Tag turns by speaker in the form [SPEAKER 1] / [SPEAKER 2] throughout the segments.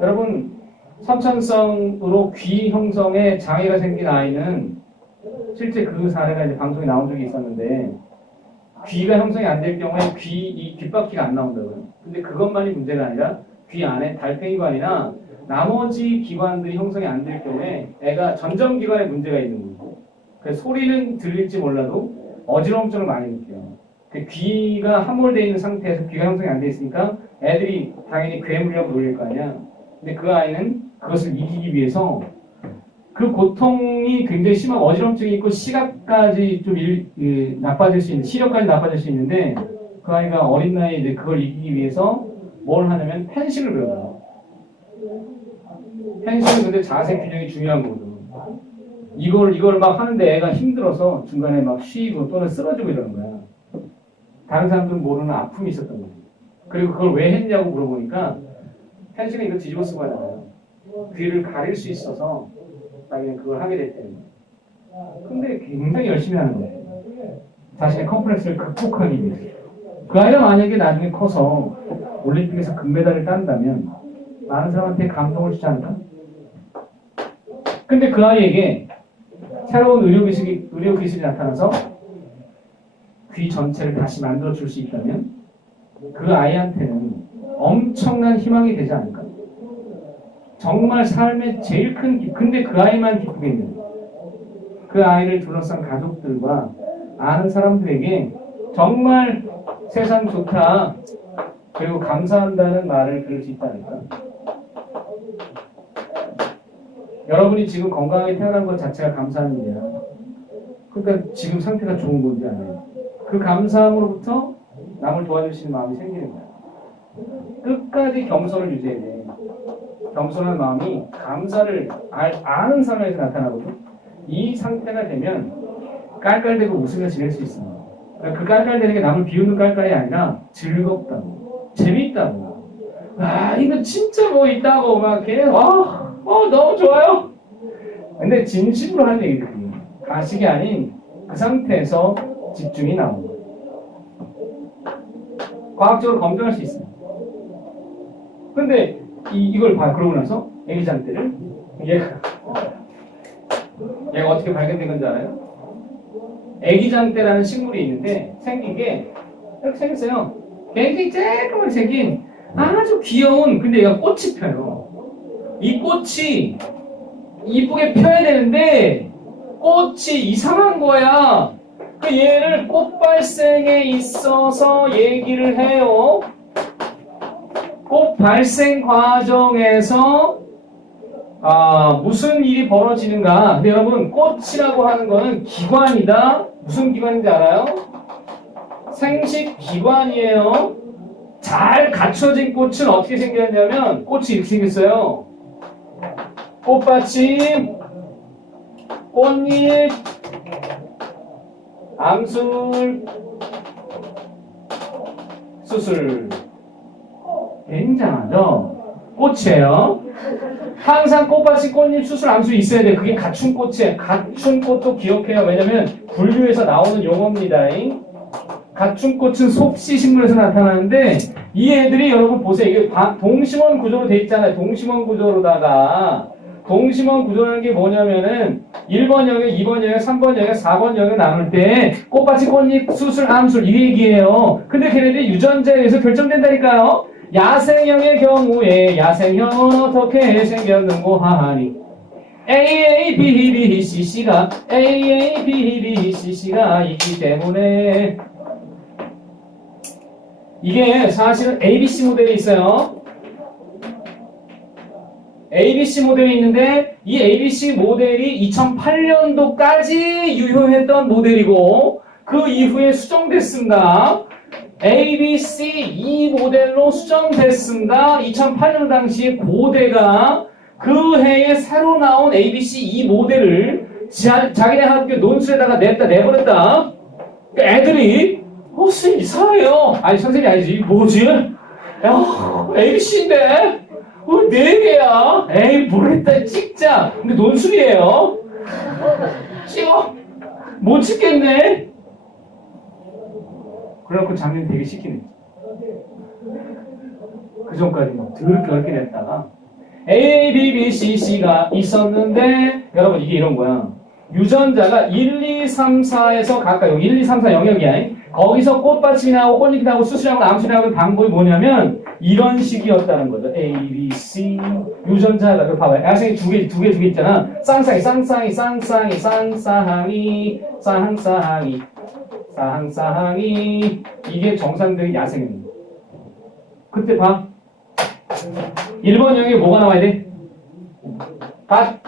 [SPEAKER 1] 여러분 선천성으로 귀 형성에 장애가 생긴 아이는 실제 그 사례가 이제 방송에 나온 적이 있었는데 귀가 형성이 안 될 경우에 귀 이 귓바퀴가 안 나온다고요. 근데 그것만이 문제가 아니라 귀 안에 달팽이관이나 나머지 기관들이 형성이 안 될 경우에 애가 전정기관에 문제가 있는 거예요. 그래서 소리는 들릴지 몰라도 어지러움증을 많이 느껴요. 그 귀가 함몰되어 있는 상태에서 귀가 형성이 안 돼 있으니까 애들이 당연히 괴물이라고 놀릴 거 아니야. 근데 그 아이는 그것을 이기기 위해서 그 고통이 굉장히 심한 어지럼증이 있고 시각까지 좀 일, 그, 나빠질 수 있는 시력까지 나빠질 수 있는데 그 아이가 어린 나이에 이제 그걸 이기기 위해서 뭘 하냐면 펜싱을 배워요. 펜싱은 근데 자세 균형이 중요한 거거든. 이걸 이걸 막 하는데 애가 힘들어서 중간에 막 쉬고 또는 쓰러지고 이러는 거야. 다른 사람들은 모르는 아픔이 있었던 거예요. 그리고 그걸 왜 했냐고 물어보니까 펜싱은 이거 뒤집어 쓰고 하잖아요. 귀를 가릴 수 있어서 자기는 그걸 하게 됐대요. 근데 굉장히 열심히 하는 거예요. 자신의 컴플렉스를 극복하기 위해서. 그 아이가 만약에 나중에 커서 올림픽에서 금메달을 딴다면 많은 사람한테 감동을 주지 않을까? 근데 그 아이에게 새로운 의료 기술이, 의료 기술이 나타나서 귀 전체를 다시 만들어 줄 수 있다면 그 아이한테는 엄청난 희망이 되지 않을까? 정말 삶의 제일 큰 기, 근데 그 아이만 기쁘게 있는. 그 아이를 둘러싼 가족들과 아는 사람들에게 정말 세상 좋다 그리고 감사한다는 말을 들을 수 있다니까. 여러분이 지금 건강하게 태어난 것 자체가 감사한 일이야. 그러니까 지금 상태가 좋은 건지 아니에요. 그 감사함으로부터 남을 도와주시는 마음이 생기는 거야. 끝까지 겸손을 유지해야 돼. 겸손한 마음이 감사를 알- 아는 상황에서 나타나거든. 이 상태가 되면 깔깔대고 웃으며 지낼 수 있습니다. 그러니까 그 깔깔대는 게 남을 비웃는 깔깔이 아니라 즐겁다고, 재밌다고. 아, 이거 진짜 뭐 있다고 막 이렇게, 어, 어, 너무 좋아요. 근데 진심으로 하는 얘기거든요. 가식이 아닌 그 상태에서 집중이 거예요. 과학적으로 검증할 수 있습니다. 근데 이, 이걸 봐, 그러고 나서 애기장 때를 얘가, 얘가 어떻게 발견된 건지 알아요? 애기장 때라는 식물이 있는데 생긴 게 이렇게 생겼어요. 굉장히 쬐끄맣게 생긴 아주 귀여운 근데 얘가 꽃이 펴요. 이 꽃이 이쁘게 펴야 되는데 꽃이 이상한 거야. 그 얘를 꽃 발생에 있어서 얘기를 해요. 꽃 발생 과정에서 아, 무슨 일이 벌어지는가? 근데 여러분, 꽃이라고 하는 거는 기관이다. 무슨 기관인지 알아요? 생식 기관이에요. 잘 갖춰진 꽃은 어떻게 생겼냐면, 꽃이 이렇게 생겼어요. 꽃받침, 꽃잎, 암술, 수술. 굉장하죠? 꽃이에요. 항상 꽃밭이 꽃잎 수술 암수 있어야 돼. 그게 갖춘 꽃이에요. 갖춘 꽃도 기억해요. 왜냐면 분류에서 나오는 용어입니다. 갖춘 꽃은 속시 식물에서 나타나는데 이 애들이 여러분 보세요. 이게 바- 동심원 구조로 돼 있잖아요. 동심원 구조로다가 동심원 구조라는 게 뭐냐면은 1번 영역, 2번 영역, 3번 영역, 4번 영역 나눌 때 꽃밭이 꽃잎 수술 암술 이 얘기예요. 근데 걔네들이 유전자에 의해서 결정된다니까요. 야생형의 경우에 야생형은 어떻게 생겼는고 하니 A, A, B, B, C, C가 A, A, B, B, C, C가 있기 때문에 이게 사실은 ABC 모델이 있어요. ABC 모델이 있는데 이 ABC 모델이 2008년도까지 유효했던 모델이고 그 이후에 수정됐습니다. ABC 이 모델로 수정됐습니다. 2008년 당시에 고대가 그 해에 새로 나온 ABC 이 모델을 자, 자기네 학교 논술에다가 냈다 내버렸다. 그러니까 애들이 어, 선생님 이상해요. 아니 선생님이 아니지. 뭐지? 야, ABC인데 어, 네 개야. 에이 모르겠다. 찍자. 근데 논술이에요. 찍어. 못 찍겠네. 그래갖고 작년 되게 시키네. 그 전까지 막 더럽게 어렵게 냈다가 A, B, B, C, C가 있었는데 여러분 이게 이런 거야. 유전자가 1, 2, 3, 4에서 각각 여기 1, 2, 3, 4 영역이야. 거기서 꽃받침이 나오고 꽃잎이 나오고 수술이 나오고 암술이 나오는 방법이 뭐냐면 이런 식이었다는 거죠. A, B, C 유전자가 이거 봐봐요. 학생이 두 개, 두 개, 두 개 있잖아. 쌍쌍이, 쌍쌍이, 쌍쌍이, 쌍쌍이, 쌍쌍이, 쌍쌍이 이게 정상적인 야생입니다. 그때 봐. 1번 영역에 뭐가 나와야 돼? 밭,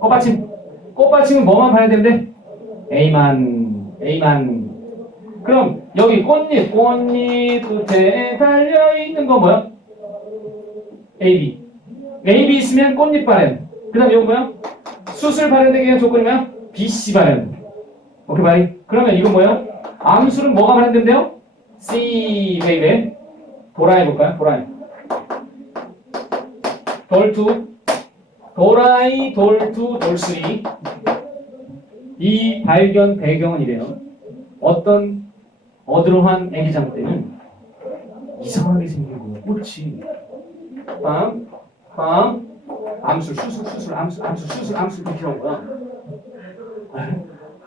[SPEAKER 1] 꽃받침. 꽃받침은 뭐만 봐야 되는데? A만, A만. 그럼 여기 꽃잎, 꽃잎 끝에 달려있는 거 뭐야? AB. AB 있으면 꽃잎 발현. 그 다음 이거 뭐야? 수술 발현되기 위한 조건이 뭐야? BC 발현. 오케이, 바이. 그러면 이건 뭐예요? 암술은 뭐가 발현된대요? C, 베이베. 도라이 볼까요? 도라이. 돌투. 도라이, 돌투, 돌쓰리. 이 발견 배경은 이래요. 어떤 어드러한 애기장 때는 이상하게 생기고 꽃이 빵, 빵, 암술, 수술, 수술, 암술, 암술, 수술, 암술 이렇게 나온 거야.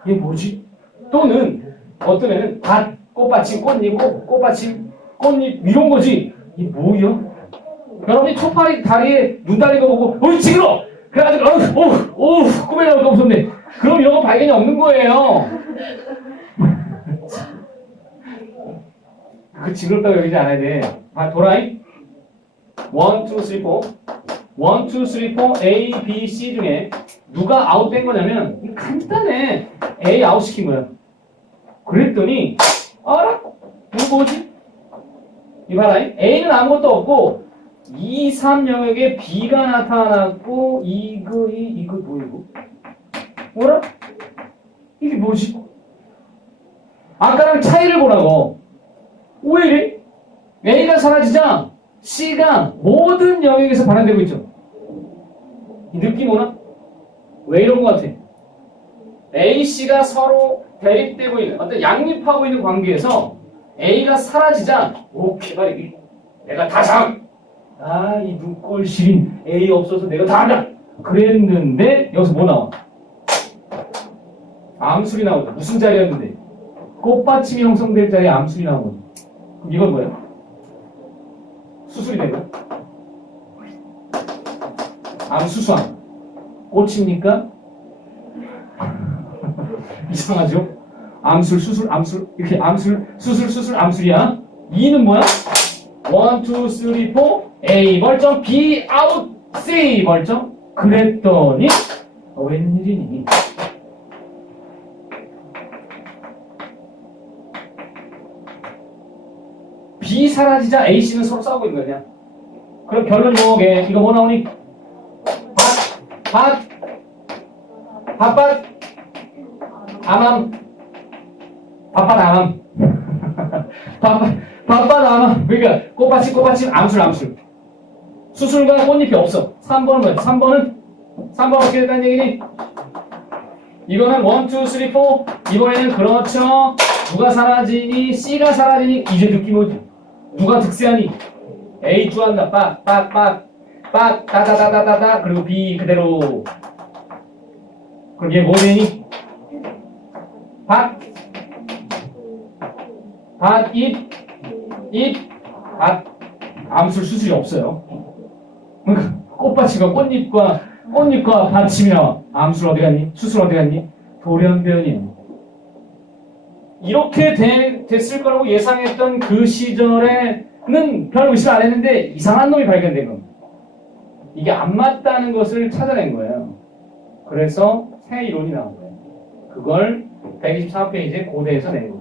[SPEAKER 1] 이게 뭐지? 또는 어떤 애는 밭, 꽃받침, 꽃잎, 꽃, 꽃받침, 꽃잎 이런 거지. 이 뭐야? 여러분이 초파리 다리에 눈 달린 거 보고 어이 징그러! 그래가지고 어우 어우 꿈에 나올 거 없었네. 그럼 이런 거 발견이 없는 거예요. 그 징그럽다고 여기지 않아야 돼. 아 도라이 1, 2, 3, 4 1, 2, 3, 4 A, B, C 중에 누가 아웃된 거냐면 간단해. A 아웃 시킨 거야. 그랬더니 알아? 이거 뭐지? 이봐라. A는 아무것도 없고 2, 3 영역에 B가 나타났고 이거 이 이거 뭐이고? 뭐라? 이게 뭐지? 아까랑 차이를 보라고. 왜 이래? A가 사라지자 C가 모든 영역에서 발현되고 있죠. 이 느낌 오나? 왜 이런 것 같아? A, C가 서로 대립되고 있는 어떤 양립하고 있는 관계에서 A가 사라지자 오 개발 이 내가 다 장! 아이 눈꼴 시린 A 없어서 내가 다 한다! 그랬는데 여기서 뭐 나와? 암술이 나오죠. 무슨 자리였는데? 꽃받침이 형성될 자리에 암술이 나오거든. 그럼 이건 뭐야? 수술이 된 거야? 암수수함. 꽃입니까? 이상하죠? 암술, 수술, 암술, 이렇게 암술, 수술, 수술, 암술이야. 2는 뭐야? 1, 2, 3, 4, A 벌점, B 아웃, C 벌점. 그랬더니, 어, 웬일이니? B 사라지자 A, C는 서로 싸우고 있는 거냐? 그럼 결론이 뭐게? 이거 뭐 나오니? 밭, 밭, 밭밭, 암암, 밭밭 암암, 밭밭, 밭밭 암암. 그러니까 꽃밭이 꽃밭이 암술 암술. 수술과 꽃잎이 없어. 3번은 뭐야? 3번은 3번 어떻게 됐다는 얘기니? 이거는 1, 2, 3, 4. 이번에는 그렇죠. 누가 사라지니? C가 사라지니? 이제 느낌 오지? 누가 득세하니? A 주한다. 빡, 빡, 빡, 빡, 따다다다다다. 그리고 B 그대로. 그럼 얘뭐 되니? 밭, 밭, 잎, 잎, 밭. 암술 수술이 없어요. 그러니까 꽃밭이가 꽃잎과 꽃잎과 나와. 암술 어디 갔니? 수술 어디 갔니? 돌연변이야. 이렇게 되- 됐을 거라고 예상했던 그 시절에는 별 의심 안 했는데 이상한 놈이 발견된 겁니다. 이게 안 맞다는 것을 찾아낸 거예요. 그래서 새 이론이 나온 거예요. 그걸 124페이지에 고대에서 낸 겁니다.